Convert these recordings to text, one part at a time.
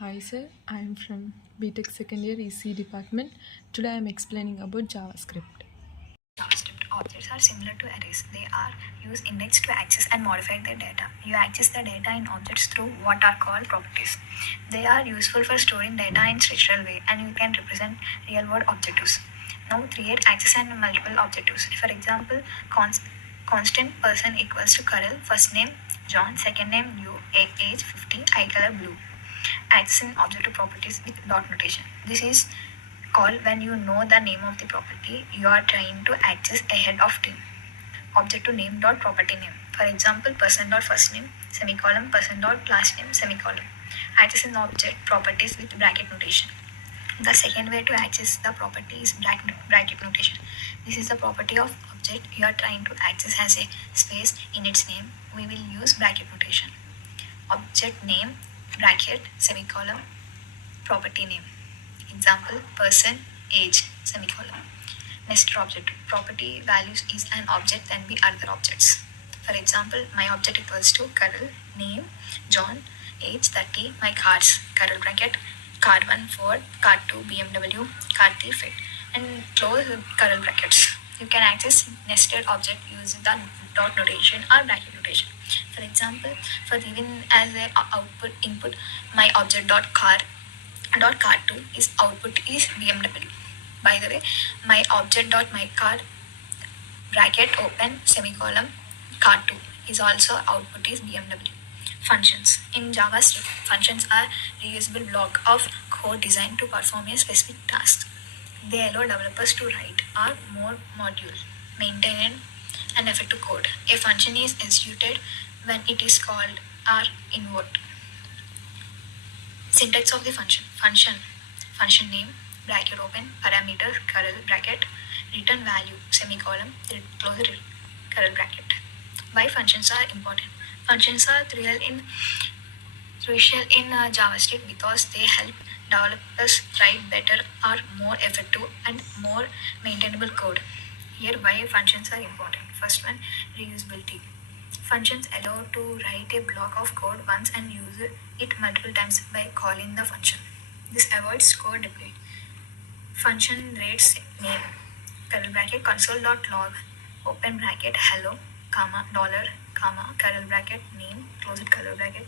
Hi sir, I am from BTech second year EC department. Today I am explaining about JavaScript. JavaScript objects are similar to arrays. They are use index to access and modify their data. You access the data in objects through what are called properties. They are useful for storing data in structural way and you can represent real world objectives. Now create access and multiple objectives. For example, constant person equals to Karel, first name John, second name you, age 50, eye color blue. Accessing objective properties with dot notation. This is called when you know the name of the property you are trying to access ahead of time. Object to name dot property name. For example, person dot first name semicolon person dot last name semicolon. Accessing object properties with bracket notation. The second way to access the property is bracket notation. This is the property of object you are trying to access has a space in its name. We will use bracket notation. Object name bracket semicolon property name. Example person age semicolon. Nested object property values is an object then be other objects. For example, my object equals to Carol name John age 30 my cars Carol bracket card 1 Ford card 2 BMW card 3 Fit and close Carol brackets. You can access nested object using the dot notation or bracket notation. For example, for given as a output input, my object dot card 2 is output is BMW. By the way, my object dot my card bracket open semicolon card 2 is also output is BMW. Functions in JavaScript, functions are reusable block of code designed to perform a specific task. They allow developers to write or more modules, maintain and effective code. A function is executed when it is called or invoked. Syntax of the function. Function name, bracket open, parameter, curl bracket, return value, semicolon, close curl bracket. Why functions are important? Functions are crucial in JavaScript because they help developers write better or more effective and more maintainable code. Here, why functions are important. First one, reusability. Functions allow to write a block of code once and use it multiple times by calling the function. This avoids code duplicate. Function rates name, curly bracket console.log, open bracket hello, comma, dollar, comma, curly bracket name, close it curly bracket,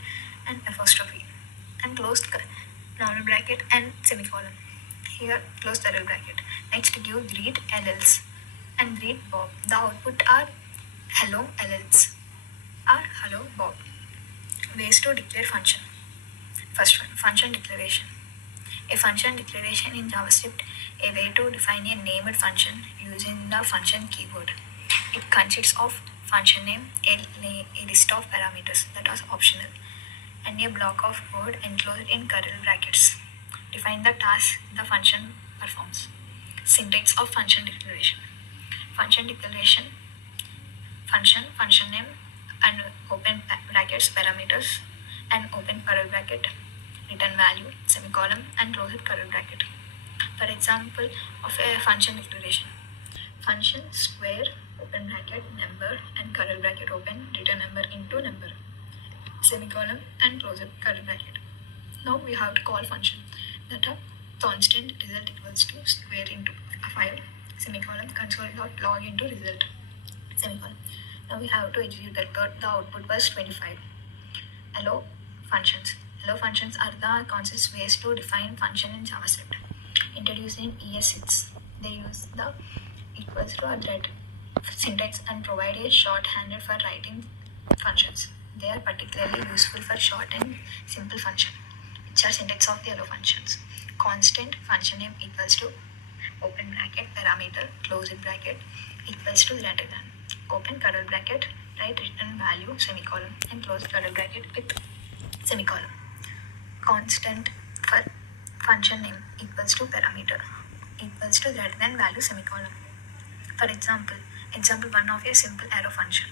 and apostrophe, and closed normal bracket and semicolon. Here, close curly bracket. Next, give greet LLs and greet Bob. The output are hello LLs or hello Bob. Ways to declare function. First one, function declaration. A function declaration in JavaScript, a way to define a named function using the function keyword. It consists of function name, a list of parameters that are optional, and a block of code enclosed in curly brackets. Define the task the function performs. Syntax of function declaration. Function declaration, function name, and open brackets parameters, and open curly bracket, return value, semicolon, and close it curly bracket. For example of a function declaration, function square, open bracket, number, and curly bracket open, return number into number, semicolon, and close it curly bracket. Now we have to call function that a constant result equals to square into 5, semicolon, console.log into result, semicolon. Now we have to execute that, the output was 25. Allow functions. Allow functions are the consist ways to define function in JavaScript. Introducing ES6, they use the equals to a thread syntax and provide a shorthand for writing functions. They are particularly useful for short and simple function, which are syntax of the allow functions. Constant function name equals to open bracket parameter close it bracket equals to greater than open curly bracket write return value semicolon and close curly bracket with semicolon. Constant for function name equals to parameter equals to greater than value semicolon. For example 1 of a simple arrow function.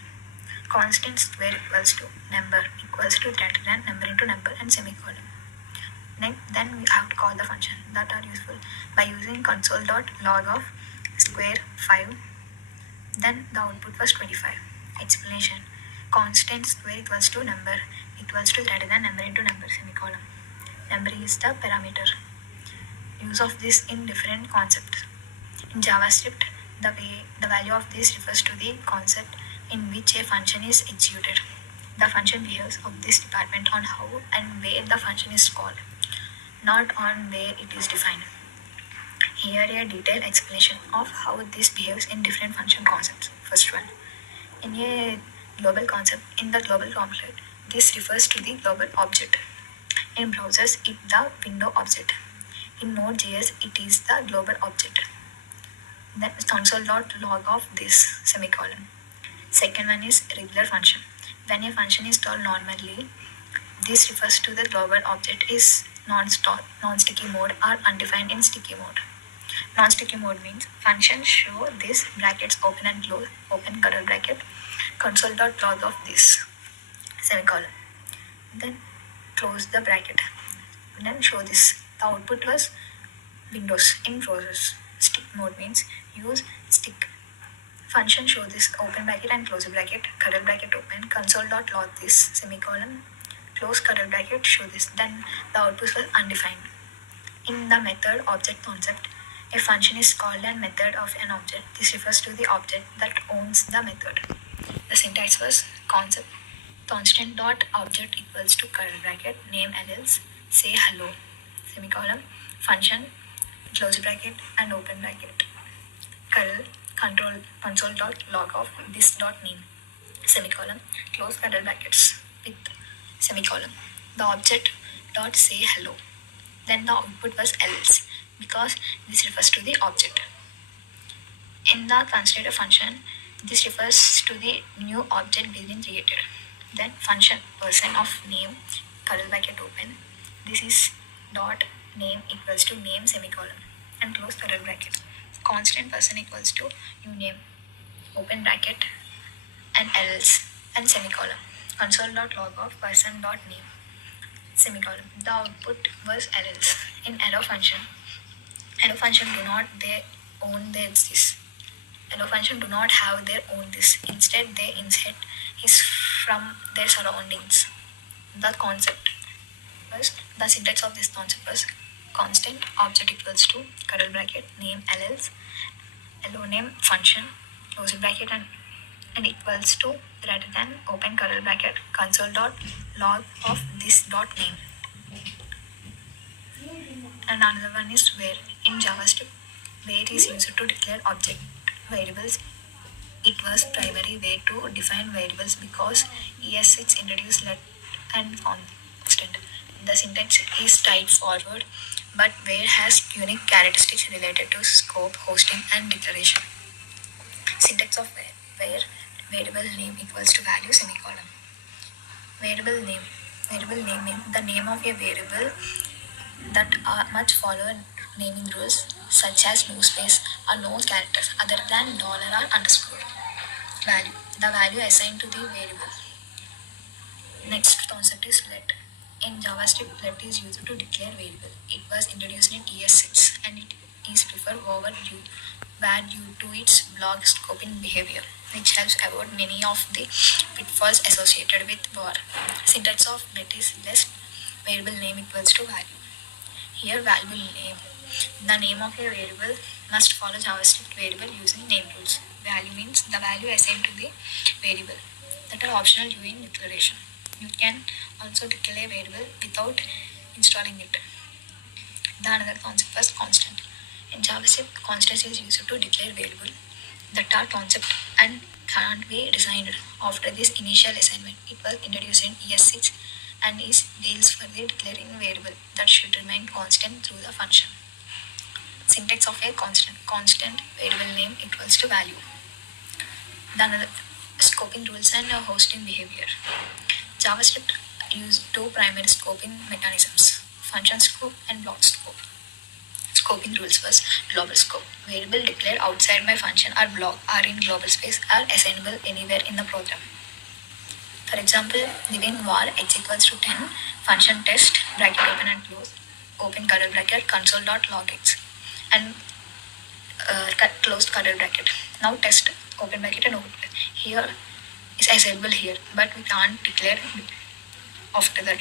Constant square equals to number equals to greater than number into number and semicolon. Then we have to call the function that are useful by using console.log of square 5. Then the output was 25. Explanation. Constant square equals to number equals to greater than number into number semicolon. Memory is the parameter. Use of this in different concepts. In JavaScript, the value of this refers to the concept in which a function is executed. The function behaves of this department on how and where the function is called, not on where it is defined. Here a detailed explanation of how this behaves in different function concepts. First one, in a global concept, in the global concept, this refers to the global object. In browsers, it the window object. In Node.js, it is the global object. Then console.log of this semicolon. Second one is regular function. When a function is called normally, this refers to the global object is non-sticky mode or undefined in sticky mode. Non-sticky mode means function show this brackets open and close, open curly bracket, console.log of this semicolon. Then close the bracket. Then show this. The output was Windows in browsers. Stick mode means use stick. Function show this open bracket and close bracket, curly bracket open, console.log this semicolon, close curly bracket, show this. Then the output was undefined. In the method object concept, a function is called a method of an object. This refers to the object that owns the method. The syntax was concept constant dot object equals to curly bracket name else say hello semicolon function close bracket and open bracket curl control console dot log of this dot name semicolon close curly brackets with semicolon the object dot say hello. Then the output was else because this refers to the object. In the consider function, this refers to the new object being created. Then function person of name curly bracket open. This is dot name equals to name semicolon and close curly bracket. Constant person equals to new name open bracket and else and semicolon. Console.log of person dot name semicolon. The output was else. In arrow function do not they own this. Arrow function do not have their own this. Instead, they inherit is from their surroundings. The concept was the syntax of this concept was constant object equals to curly bracket name else hello name function close bracket and equals to greater than open curly bracket console dot log of this dot name. And another one is where. In JavaScript, where is used to declare object variables. It was primary way to define variables because ES6 introduced let and constant. The syntax is straightforward, but where has unique characteristics related to scope, hosting, and declaration. Syntax of where variable name equals to value semicolon. Variable name means the name of a variable that much follow naming rules such as no space or no characters other than dollar or underscore. Value. The value assigned to the variable. Next concept is let. In JavaScript, let is used to declare variable. It was introduced in ES6 and it is preferred over due to its block scoping behavior, which helps avoid many of the pitfalls associated with var. Syntax of let is less variable name equals to value. Here variable name. The name of a variable must follow JavaScript variable using name rules. Value means the value assigned to the variable that are optional during declaration. You can also declare a variable without installing it. The another concept was constant. In JavaScript, constant is used to declare variable that are concept and can't be designed after this initial assignment. It was introduced in ES6 and is deals for the declaring variable that should remain constant through the function. Syntax of a constant variable name equals to value. The another scoping rules and hosting behavior. JavaScript used two primary scoping mechanisms, function scope and block scope. Scoping rules was global scope. Variable declared outside my function or block are in global space are assignable anywhere in the program. For example, giving var x equals to 10, function test, bracket open and close, open curly bracket, console.log x, and closed curly bracket. Now test, open bracket and open bracket. Here is assignable here, but we can't declare after that.